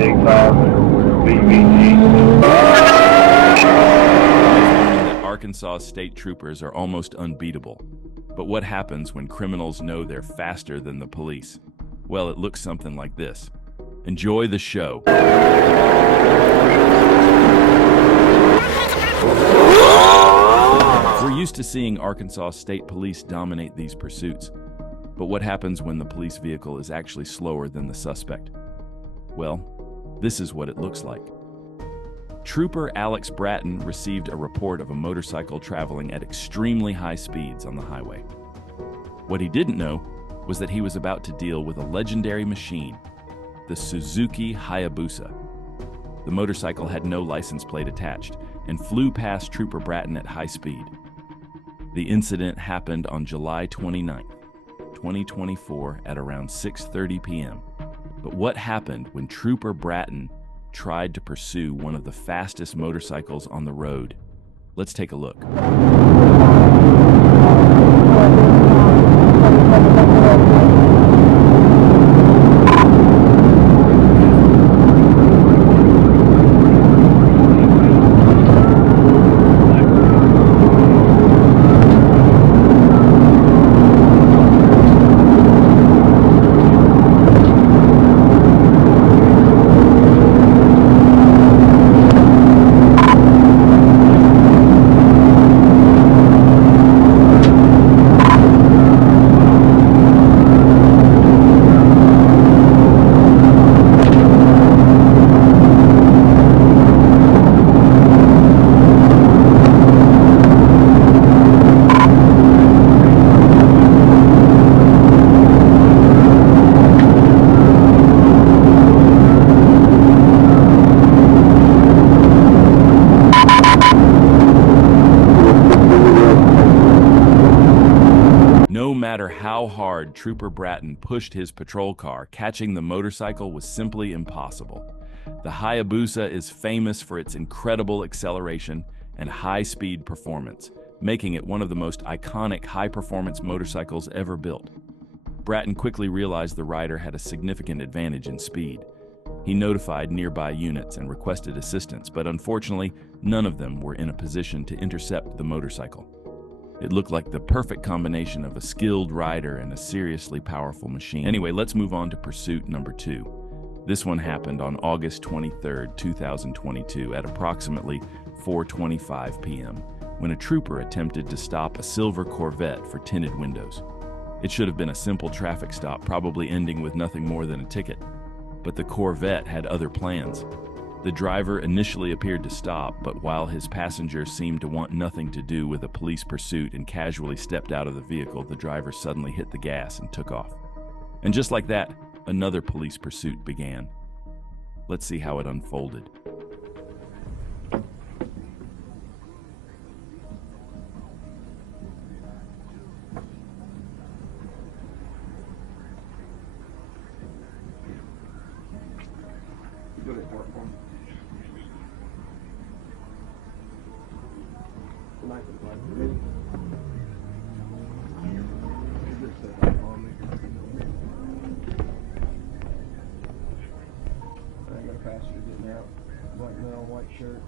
they call it BBG. That Arkansas state troopers are almost unbeatable. But what happens when criminals know they're faster than the police? Well, it looks something like this. Enjoy the show. We're used to seeing Arkansas State Police dominate these pursuits. But what happens when the police vehicle is actually slower than the suspect? Well, this is what it looks like. Trooper Alex Bratton received a report of a motorcycle traveling at extremely high speeds on the highway. What he didn't know was that he was about to deal with a legendary machine, the Suzuki Hayabusa. The motorcycle had no license plate attached and flew past Trooper Bratton at high speed. The incident happened on July 29, 2024 at around 6:30 p.m. But what happened when Trooper Bratton tried to pursue one of the fastest motorcycles on the road? Let's take a look. No matter how hard Trooper Bratton pushed his patrol car, catching the motorcycle was simply impossible. The Hayabusa is famous for its incredible acceleration and high-speed performance, making it one of the most iconic high-performance motorcycles ever built. Bratton quickly realized the rider had a significant advantage in speed. He notified nearby units and requested assistance, but unfortunately, none of them were in a position to intercept the motorcycle. It looked like the perfect combination of a skilled rider and a seriously powerful machine. Anyway, let's move on to pursuit number 2. This one happened on August 23, 2022 at approximately 4:25 p.m. when a trooper attempted to stop a silver Corvette for tinted windows. It should have been a simple traffic stop, probably ending with nothing more than a ticket. But the Corvette had other plans. The driver initially appeared to stop, but while his passenger seemed to want nothing to do with a police pursuit and casually stepped out of the vehicle, the driver suddenly hit the gas and took off. And just like that, another police pursuit began. Let's see how it unfolded. I got a passenger getting out. Black male, white shirt.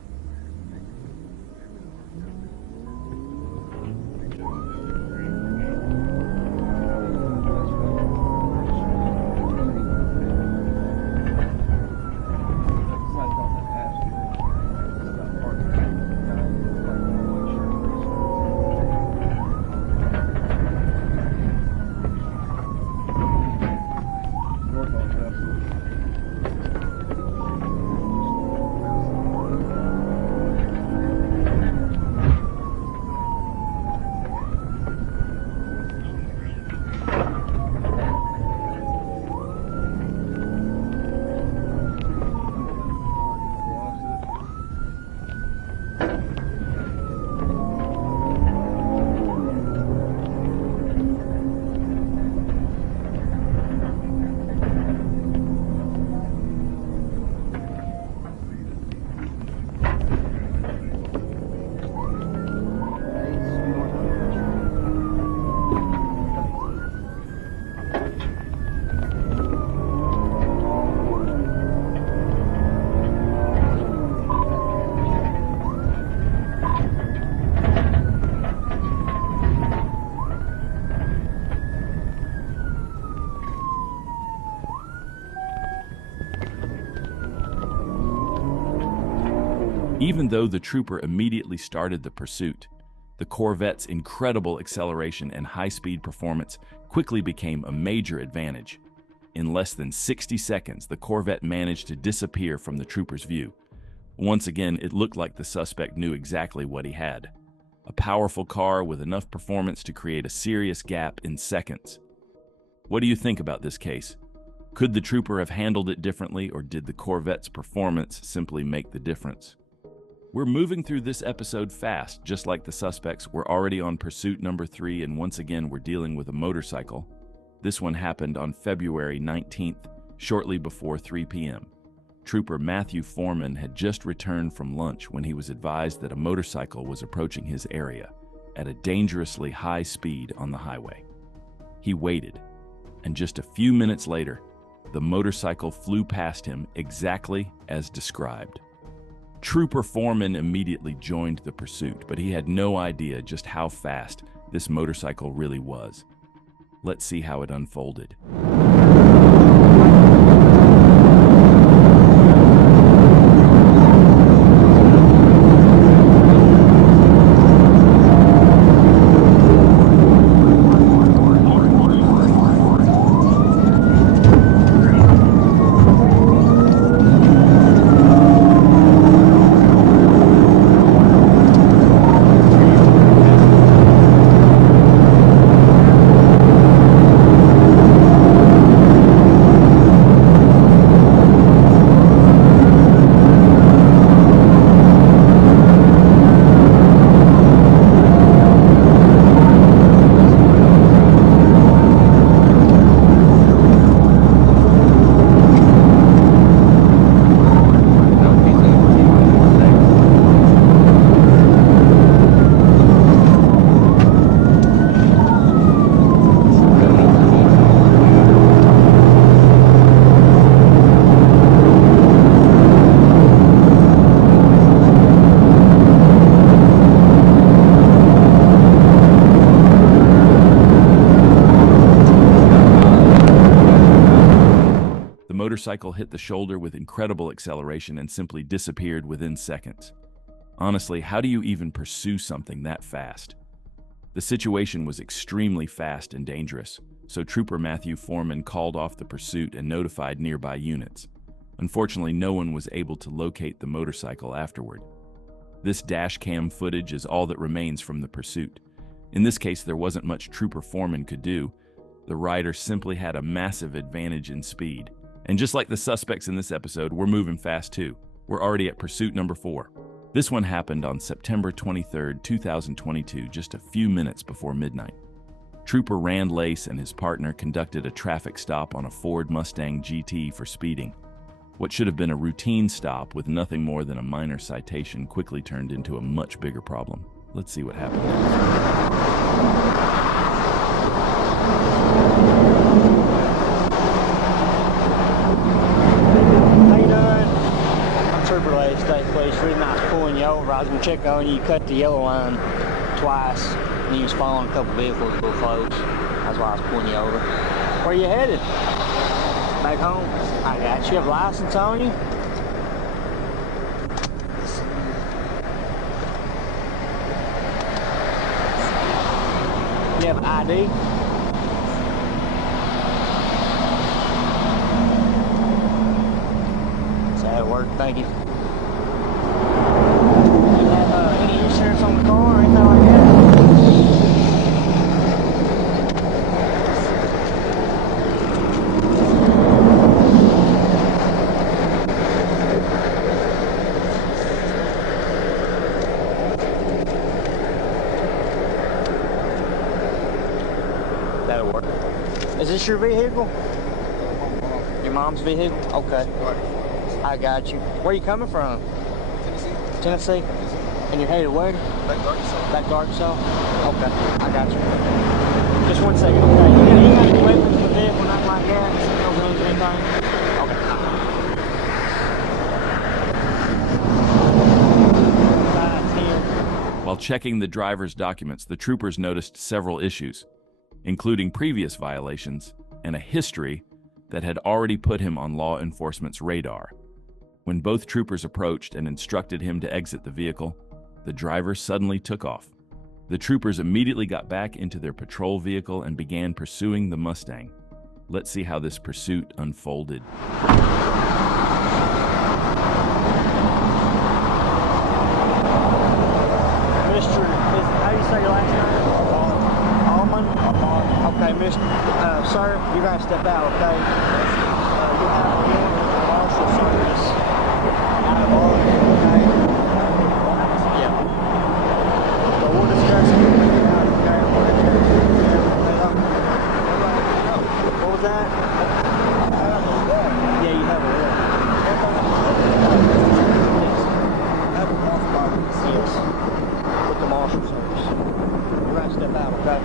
Even though the trooper immediately started the pursuit, the Corvette's incredible acceleration and high-speed performance quickly became a major advantage. In less than 60 seconds, the Corvette managed to disappear from the trooper's view. Once again, it looked like the suspect knew exactly what he had. A powerful car with enough performance to create a serious gap in seconds. What do you think about this case? Could the trooper have handled it differently, or did the Corvette's performance simply make the difference? We're moving through this episode fast, just like the suspects. We're already on pursuit number 3, and once again, we're dealing with a motorcycle. This one happened on February 19th, shortly before 3 p.m. Trooper Matthew Foreman had just returned from lunch when he was advised that a motorcycle was approaching his area at a dangerously high speed on the highway. He waited, and just a few minutes later, the motorcycle flew past him exactly as described. Trooper Foreman immediately joined the pursuit, but he had no idea just how fast this motorcycle really was. Let's see how it unfolded. The motorcycle hit the shoulder with incredible acceleration and simply disappeared within seconds. Honestly, how do you even pursue something that fast? The situation was extremely fast and dangerous, so Trooper Matthew Foreman called off the pursuit and notified nearby units. Unfortunately, no one was able to locate the motorcycle afterward. This dash cam footage is all that remains from the pursuit. In this case, there wasn't much Trooper Foreman could do. The rider simply had a massive advantage in speed. And just like the suspects in this episode, we're moving fast too. We're already at pursuit number 4. This one happened on September 23, 2022, just a few minutes before midnight. Trooper Rand Lace and his partner conducted a traffic stop on a Ford Mustang GT for speeding. What should have been a routine stop with nothing more than a minor citation quickly turned into a much bigger problem. Let's see what happened next. State police, the reason I was pulling you over, I was going to check on you. You cut the yellow line twice, and you was following a couple vehicles real close. That's why I was pulling you over. Where you headed? Back home? I got you. You have a license on you? You have an ID? So that'll work. Thank you. On the car or anything like that? That'll work. Is this your vehicle? Your mom's vehicle? Okay. I got you. Where are you coming from? Tennessee. Tennessee? And you're headed where? Back to Arkansas. Back to Arkansas? Okay, I got you. Just 1 second, okay. You got any weapons in the vehicle, nothing like that? No guns or anything? Okay. While checking the driver's documents, the troopers noticed several issues, including previous violations and a history that had already put him on law enforcement's radar. When both troopers approached and instructed him to exit the vehicle, the driver suddenly took off. The troopers immediately got back into their patrol vehicle and began pursuing the Mustang. Let's see how this pursuit unfolded. Mr. How do you say your last name? Almond? Okay, Mr. Sir, you're going to step out, okay? You have a warrant for martial service out of order, okay? Yeah. So we'll discuss it when we get out, okay? What was that? Yeah, you have a warrant. Yes. With the marshal service. You're going to step out, okay?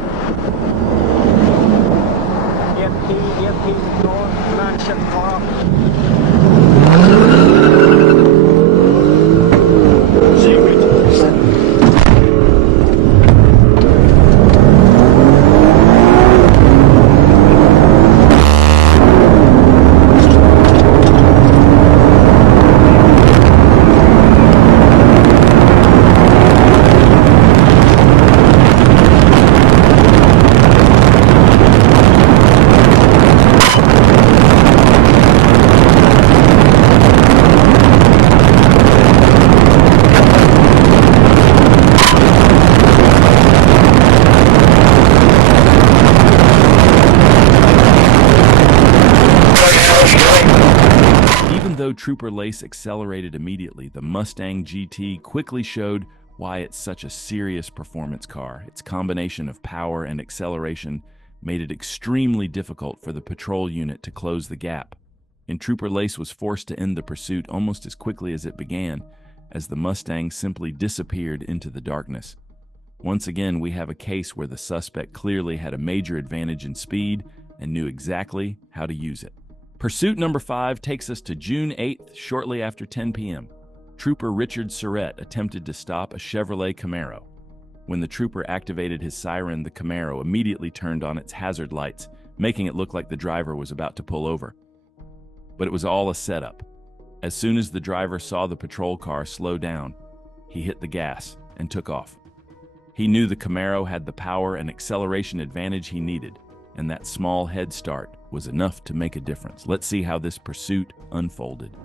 You have the key, you have the keys in the door. You're not to shut the car off. Though Trooper Lace accelerated immediately, the Mustang GT quickly showed why it's such a serious performance car. Its combination of power and acceleration made it extremely difficult for the patrol unit to close the gap, and Trooper Lace was forced to end the pursuit almost as quickly as it began, as the Mustang simply disappeared into the darkness. Once again, we have a case where the suspect clearly had a major advantage in speed and knew exactly how to use it. Pursuit number 5 takes us to June 8th, shortly after 10 p.m. Trooper Richard Surratt attempted to stop a Chevrolet Camaro. When the trooper activated his siren, the Camaro immediately turned on its hazard lights, making it look like the driver was about to pull over. But it was all a setup. As soon as the driver saw the patrol car slow down, he hit the gas and took off. He knew the Camaro had the power and acceleration advantage he needed, and that small head start was enough to make a difference. Let's see how this pursuit unfolded.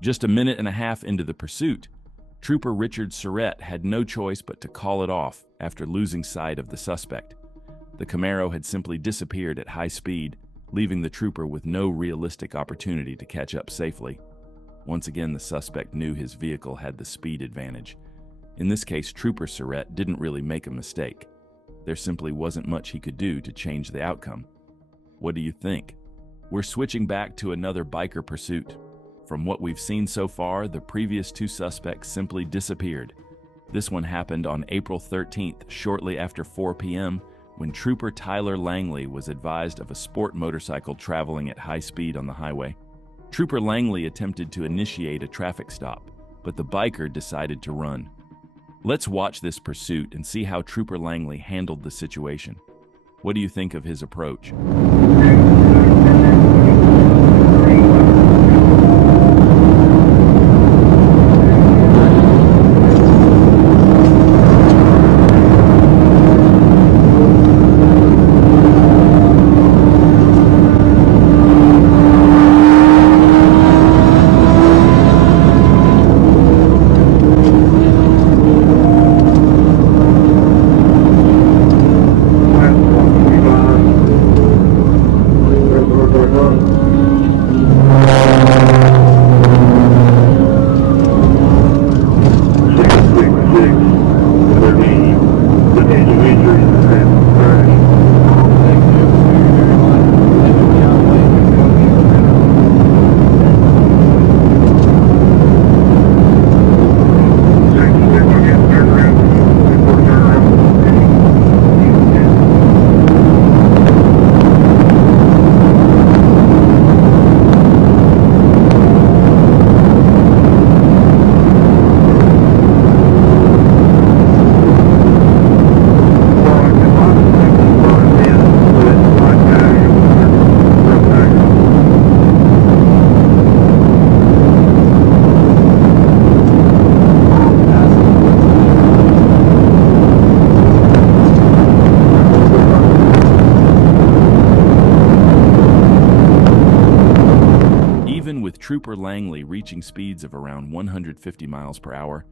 Just a minute and a half into the pursuit, Trooper Richard Surratt had no choice but to call it off after losing sight of the suspect. The Camaro had simply disappeared at high speed, leaving the trooper with no realistic opportunity to catch up safely. Once again, the suspect knew his vehicle had the speed advantage. In this case, Trooper Surratt didn't really make a mistake. There simply wasn't much he could do to change the outcome. What do you think? We're switching back to another biker pursuit. From what we've seen so far, the previous 2 suspects simply disappeared. This one happened on April 13th, shortly after 4 p.m., when Trooper Tyler Langley was advised of a sport motorcycle traveling at high speed on the highway. Trooper Langley attempted to initiate a traffic stop, but the biker decided to run. Let's watch this pursuit and see how Trooper Langley handled the situation. What do you think of his approach? Trooper Langley reaching speeds of around 150 miles per hour,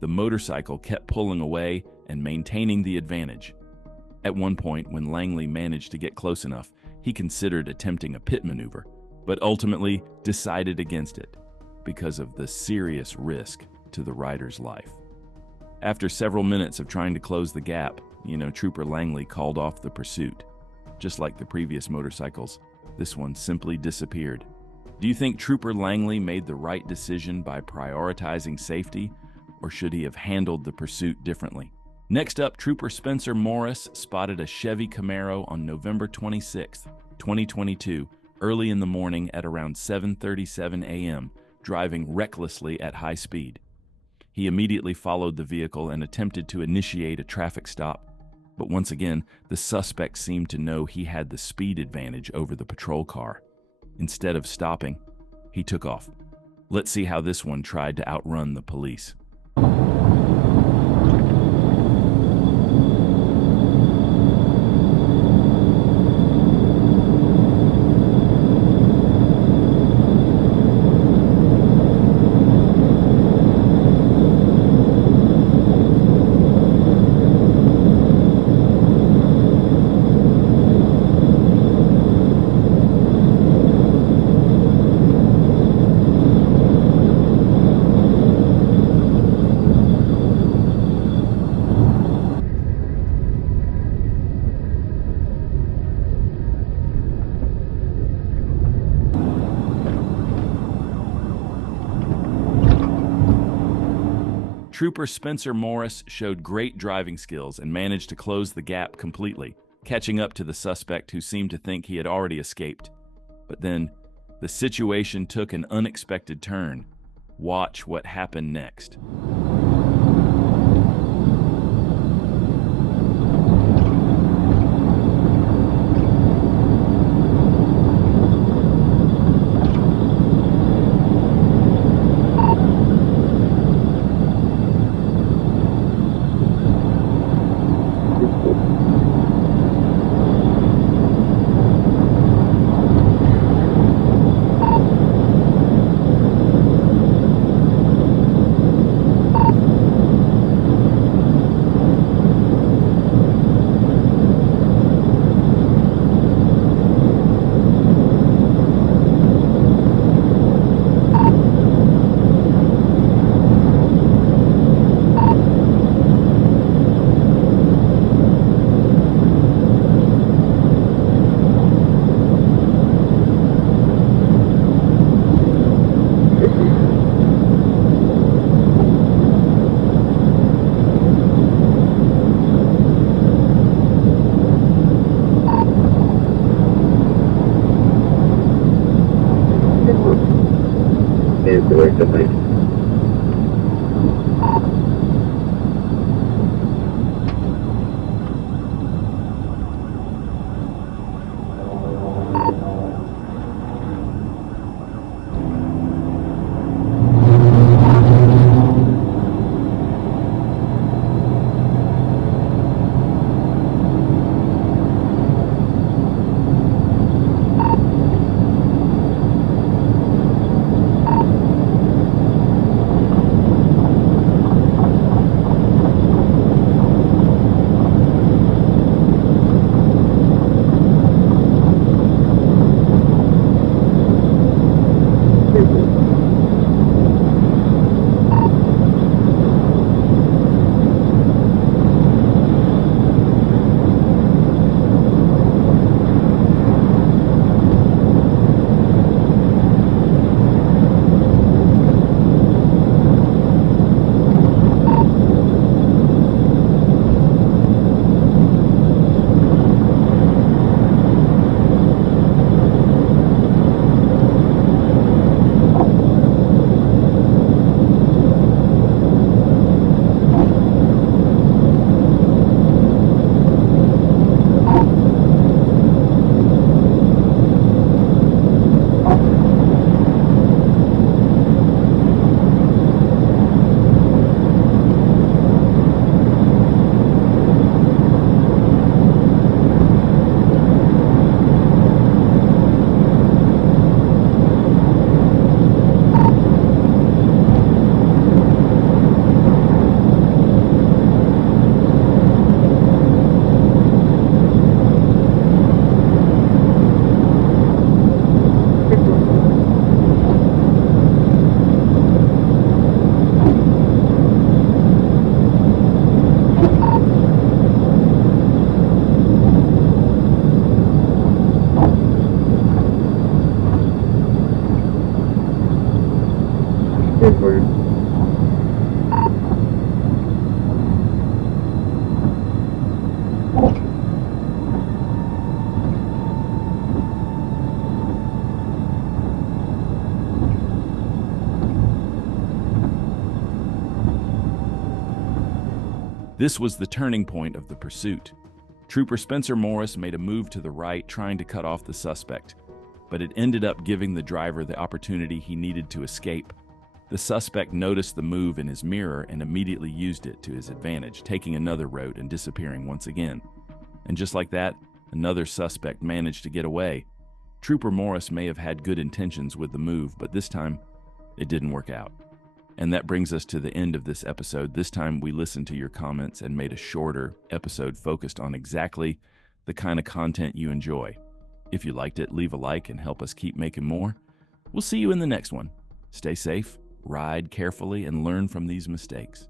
the motorcycle kept pulling away and maintaining the advantage. At one point, when Langley managed to get close enough, he considered attempting a pit maneuver, but ultimately decided against it because of the serious risk to the rider's life. After several minutes of trying to close the gap, Trooper Langley called off the pursuit. Just like the previous motorcycles, this one simply disappeared. Do you think Trooper Langley made the right decision by prioritizing safety, or should he have handled the pursuit differently? Next up, Trooper Spencer Morris spotted a Chevy Camaro on November 26, 2022, early in the morning at around 7:37 a.m., driving recklessly at high speed. He immediately followed the vehicle and attempted to initiate a traffic stop, but once again, the suspect seemed to know he had the speed advantage over the patrol car. Instead of stopping, he took off. Let's see how this one tried to outrun the police. Trooper Spencer Morris showed great driving skills and managed to close the gap completely, catching up to the suspect who seemed to think he had already escaped. But then, the situation took an unexpected turn. Watch what happened next. 10 for exit, please. This was the turning point of the pursuit. Trooper Spencer Morris made a move to the right, trying to cut off the suspect, but it ended up giving the driver the opportunity he needed to escape. The suspect noticed the move in his mirror and immediately used it to his advantage, taking another road and disappearing once again. And just like that, another suspect managed to get away. Trooper Morris may have had good intentions with the move, but this time, it didn't work out. And that brings us to the end of this episode. This time we listened to your comments and made a shorter episode focused on exactly the kind of content you enjoy. If you liked it, leave a like and help us keep making more. We'll see you in the next one. Stay safe, ride carefully, and learn from these mistakes.